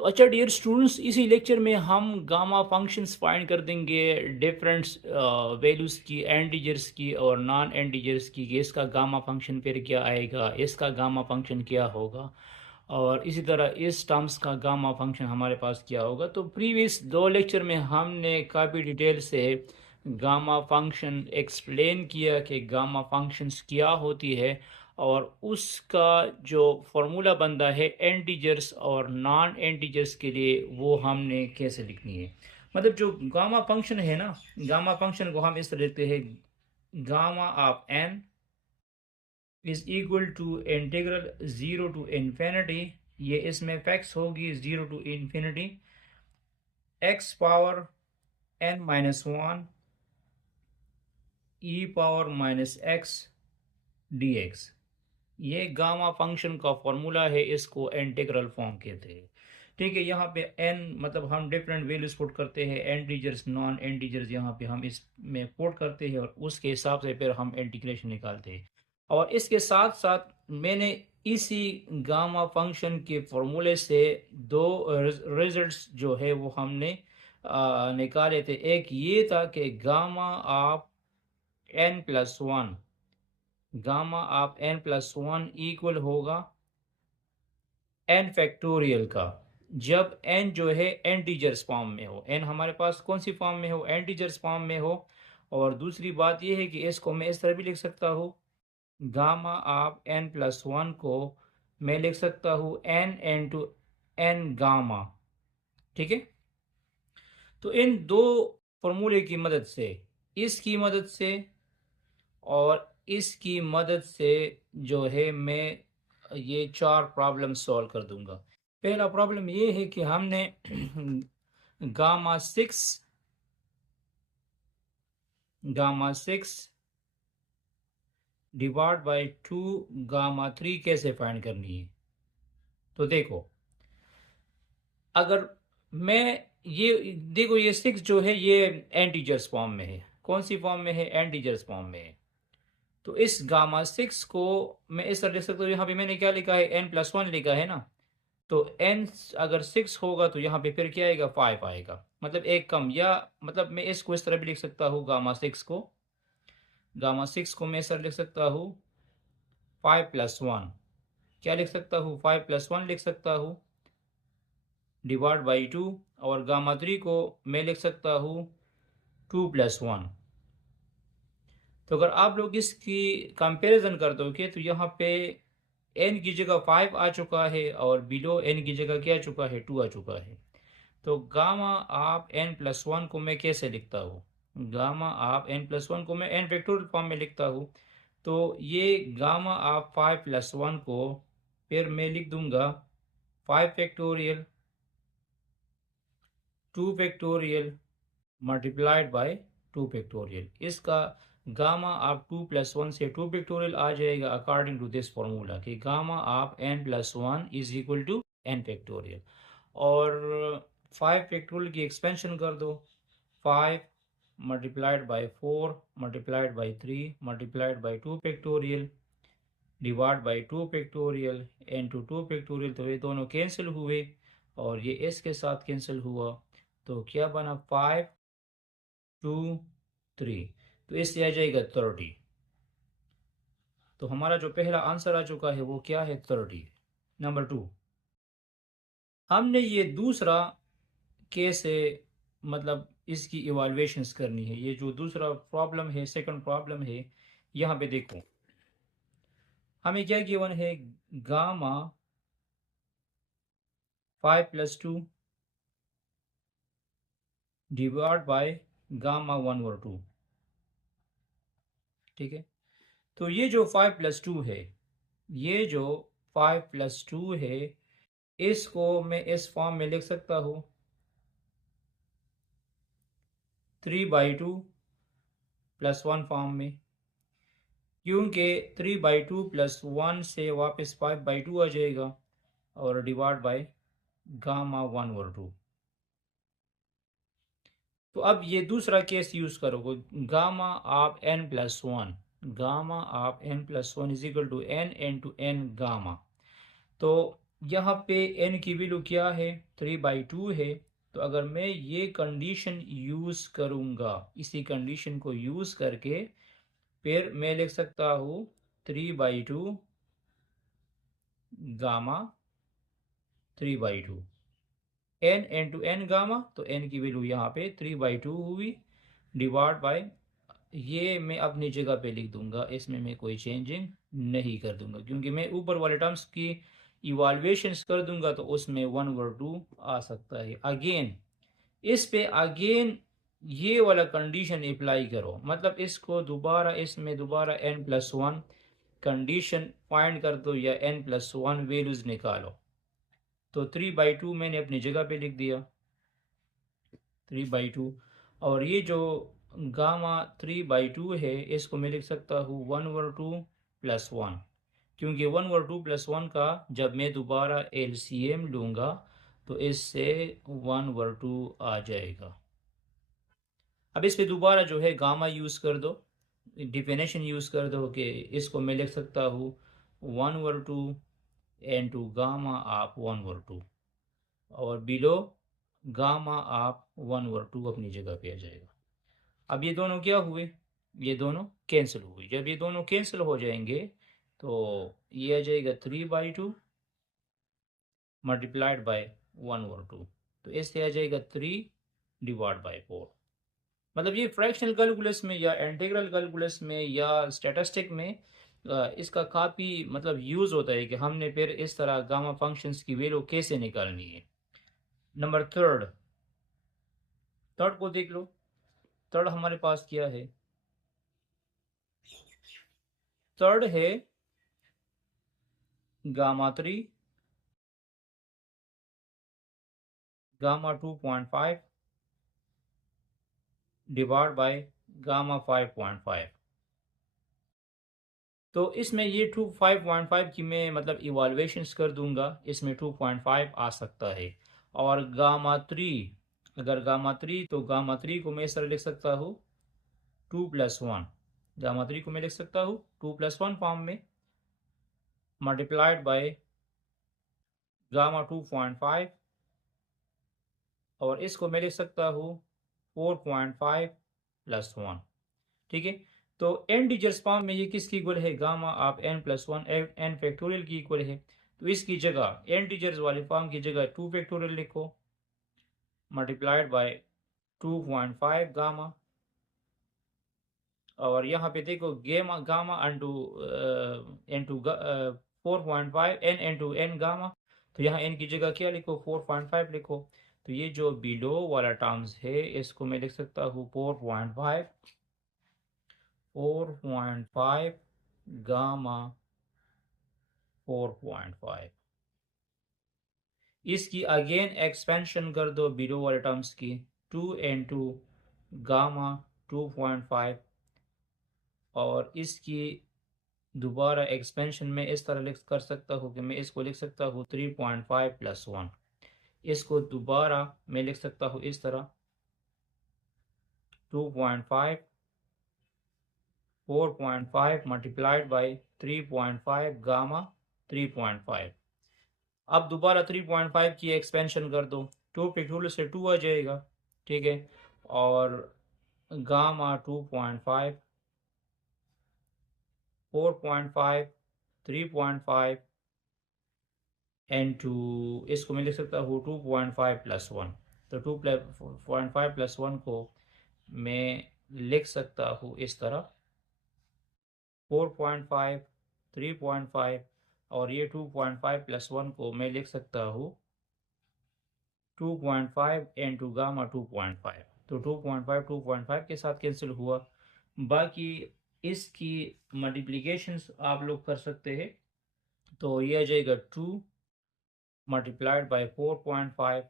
तो अच्छा dear students, इसी लेक्चर में हम गामा फंक्शंस फाइंड कर देंगे डिफरेंट वैल्यूज़ की, एंटीजर्स की और नॉन एंटीजर्स की, कि इसका गामा फंक्शन फिर क्या आएगा, इसका गामा फंक्शन क्या होगा, और इसी तरह इस टर्म्स का गामा फंक्शन हमारे पास क्या होगा। तो प्रीवियस दो लेक्चर में हमने काफ़ी डिटेल से गामा फंक्शन एक्सप्लेन किया कि गामा फंक्शंस क्या होती है, और उसका जो फॉर्मूला बनता है एंटीजर्स और नॉन एंटीजर्स के लिए वो हमने कैसे लिखनी है। मतलब जो गामा फंक्शन है ना, गामा फंक्शन को हम इस तरह लिखते हैं, gamma of N is equal to integral zero to infinity, ये इसमें फैक्स होगी zero to infinity X power N minus one E power minus X D X. ये गामा फंक्शन का फॉर्मूला है, इसको इंटीग्रल फॉर्म कहते हैं। ठीक है, यहाँ पे n मतलब हम डिफरेंट वैल्यूज पुट करते हैं, एंटीजर्स नॉन एंटीजर्स यहाँ पे हम इसमें पुट करते हैं और उसके हिसाब से फिर हम इंटीग्रेशन निकालते हैं। और इसके साथ साथ मैंने इसी गामा फंक्शन के फॉर्मूले से दो रिजल्ट्स जो है वो हमने निकाले थे। एक ये था कि gamma of n plus one, gamma of n plus one equal होगा n फैक्टोरियल का, जब n जो है एंटीजर्स फॉर्म में हो। n हमारे पास कौन सी फॉर्म में हो, एंटीजर्स फॉर्म में हो। और दूसरी बात यह है कि इसको मैं इस तरह भी लिख सकता हूँ, gamma of n plus one को मैं लिख सकता हूँ n इंटू n गामा। ठीक है, तो इन दो फॉर्मूले की मदद से, इसकी मदद से और इसकी मदद से जो है मैं ये चार प्रॉब्लम सॉल्व कर दूंगा। पहला प्रॉब्लम ये है कि हमने gamma six, gamma six divide by to gamma three कैसे फाइंड करनी है। तो देखो, अगर मैं ये देखो, ये सिक्स जो है ये एंटीजर्स फॉर्म में है। कौन सी फॉर्म में है, एंटीजर्स फॉर्म में है। तो इस गामा सिक्स को मैं इस तरह लिख सकता हूँ, यहाँ पे मैंने क्या लिखा है, n प्लस वन लिखा है ना। तो n अगर सिक्स होगा तो यहाँ पे फिर क्या आएगा, फाइव आएगा, मतलब एक कम। या मतलब मैं इसको इस तरह भी लिख सकता हूँ, गामा सिक्स को, गामा सिक्स को मैं इस तरह लिख सकता हूँ, फाइव प्लस वन, क्या लिख सकता हूँ, फाइव प्लस वन लिख सकता हूँ, डिवाइड बाई टू। और गामा थ्री को मैं लिख सकता हूँ टू प्लस वन। तो अगर आप लोग इसकी कंपैरिजन कर दोगे तो यहाँ पे n की जगह फाइव आ चुका है और बिलो n की जगह क्या आ चुका है, टू आ चुका है। तो gamma of n plus one को मैं कैसे लिखता हूँ, gamma of n plus one को मैं n फैक्टोरियल फॉर्म में लिखता हूँ। तो ये gamma of five plus one को फिर मैं लिख दूंगा five factorial two factorial multiplied by two factorial. इसका gamma of two plus one से टू फैक्टोरियल आ जाएगा अकॉर्डिंग टू दिस फॉर्मूला, कि gamma of n plus one is equal to n factorial. और फाइव फैक्टोरियल की expansion कर दो, five multiplied by four multiplied by three multiplied by two factorial divide by two factorial into two factorial. तो ये दोनों cancel हुए और ये इसके साथ कैंसिल हुआ, तो क्या बना, फाइव टू थ्री, तो इससे आ जाएगा 30। तो हमारा जो पहला आंसर आ चुका है वो क्या है, 30। नंबर टू, हमने ये दूसरा कैसे, मतलब इसकी इवाल्वेशंस करनी है। ये जो दूसरा प्रॉब्लम है, सेकंड प्रॉब्लम है, यहाँ पे देखो हमें क्या गिवन है, gamma five plus two divide by gamma one और टू। ठीक है, तो ये जो फाइव प्लस टू है, ये जो फाइव प्लस टू है, इसको मैं इस फॉर्म में लिख सकता हूँ, three by two plus one form में, क्योंकि three by two plus one से वापस फाइव बाई टू आ जाएगा और डिवाइड बाय गामा वन और टू। तो अब ये दूसरा केस यूज करोगे, gamma of n plus one, gamma of n plus one is equal to n into N gamma. तो यहाँ पे n की वैल्यू क्या है, 3/2 है। तो अगर मैं ये कंडीशन यूज़ करूँगा, इसी कंडीशन को यूज़ करके फिर मैं लिख सकता हूँ 3/2 gamma 3/2 n into N gamma, तो n की वैल्यू यहाँ पे 3/2 हुई, डिवाइड बाय, ये मैं अपनी जगह पे लिख दूंगा, इसमें मैं कोई चेंजिंग नहीं कर दूंगा, क्योंकि मैं ऊपर वाले टर्म्स की इवाल्युएशंस कर दूंगा तो उसमें 1/2 आ सकता है। अगेन इस पे अगेन ये वाला कंडीशन अप्लाई करो, मतलब इसको दोबारा, इसमें दोबारा n+1 कंडीशन फाइंड कर दो या n+1 वैल्यूज निकालो। तो 3/2 मैंने अपनी जगह पे लिख दिया, 3/2। और ये जो गामा 3/2 है, इसको मैं लिख सकता हूँ 1/2 + 1, क्योंकि 1/2 + 1 का जब मैं दोबारा एलसीएम लूँगा तो इससे 1/2 आ जाएगा। अब इस पे दोबारा जो है गामा यूज़ कर दो, डिफिनेशन यूज़ कर दो कि इसको मैं लिख सकता हूँ 1/2 इंटू गामा आप 1/2, और बिलो गामा आप 1/2 अपनी जगह पे आ जाएगा। अब ये दोनों क्या हुए, ये दोनों कैंसिल हुए। जब ये दोनों कैंसिल हो जाएंगे तो ये आ जाएगा 3/2 मल्टीप्लाइड बाय 1/2, तो इससे आ जाएगा 3/4। मतलब ये फ्रैक्शनल कैलकुलस में या इंटीग्रल कैलकुलस में या स्टैटिस्टिक में इसका काफ़ी मतलब यूज़ होता है कि हमने फिर इस तरह गामा फंक्शंस की वैल्यू कैसे निकालनी है। नंबर थर्ड को देख लो। थर्ड हमारे पास क्या है, थर्ड है gamma 3 gamma 2.5 divide by gamma 5.5। तो इसमें ये 5.5 की मैं मतलब इवाल्युएशंस कर दूंगा, इसमें 2.5 आ सकता है। और गामा 3, अगर गामा 3, तो गामा 3 को मैं इस तरह लिख सकता हूँ 2+1, गामा 3 को मैं लिख सकता हूँ 2+1 फॉर्म में, मल्टीप्लाइड बाय गामा 2.5, और इसको मैं लिख सकता हूँ 4.5 + 1। ठीक है, तो एन डिजिट्स फॉर्म में ये किसकी इक्वल है, गामा आप n+1 n फैक्टोरियल की इक्वल है। तो इसकी जगह एन डिजिट्स वाले फॉर्म की जगह 2 फैक्टोरियल लिखो, मल्टीप्लाइड बाय 2.5 गामा, और यहाँ पे देखो gamma gamma into into 4.5 n into N gamma, तो यहाँ n की जगह क्या लिखो, 4.5 लिखो। तो ये जो बिलो वाला टर्म्स है इसको मैं लिख सकता हूँ 4.5 गामा 4.5। इसकी अगेन एक्सपेंशन कर दो बिलो वाले टर्म्स की, 2 इंटू गामा 2.5, और इसकी दोबारा एक्सपेंशन में इस तरह लिख कर सकता हूँ कि मैं इसको लिख सकता हूँ 3.5 + 1। इसको दोबारा मैं लिख सकता हूँ इस तरह 2.5 4.5 मल्टीप्लाइड बाई 3.5 गामा 3.5। अब दोबारा 3.5 की एक्सपेंशन कर दो, 2 फैक्टोरियल से 2 आ जाएगा, ठीक है। और गामा 2.5 4.5 3.5 इंटू, इसको मैं लिख सकता हूँ 2.5 + 1। तो 2.5 + 1 को मैं लिख सकता हूँ इस तरह 4.5 3.5, और ये 2.5 + 1 को मैं लिख सकता हूँ 2.5 इंटू गामा 2.5। तो 2.5 के साथ कैंसिल हुआ। बाकी इसकी मल्टीप्लिकेशंस आप लोग कर सकते हैं, तो ये आ जाएगा 2 मल्टीप्लाइड बाय 4.5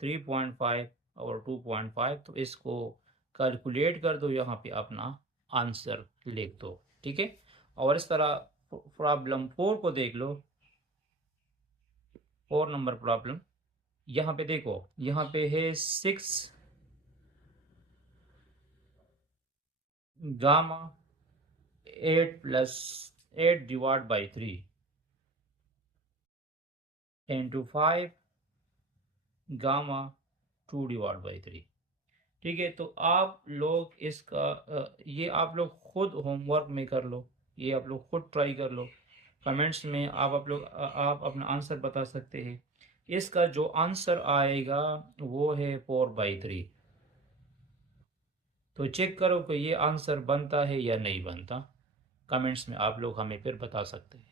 3.5 और 2.5। तो इसको कैलकुलेट कर दो, यहाँ पे अपना आंसर लिख दो, ठीक है। और इस तरह प्रॉब्लम 4 को देख लो। 4 नंबर प्रॉब्लम, यहाँ पे देखो, यहाँ पे है 6 gamma 8 + 8 divide by 3। Into 5 gamma 2/3। ठीक है, तो आप लोग इसका ये आप लोग खुद होमवर्क में कर लो, ये आप लोग खुद ट्राई कर लो। कमेंट्स में आप अपना आंसर बता सकते हैं। इसका जो आंसर आएगा वो है 4/3। तो चेक करो कि ये आंसर बनता है या नहीं बनता। कमेंट्स में आप लोग हमें फिर बता सकते हैं।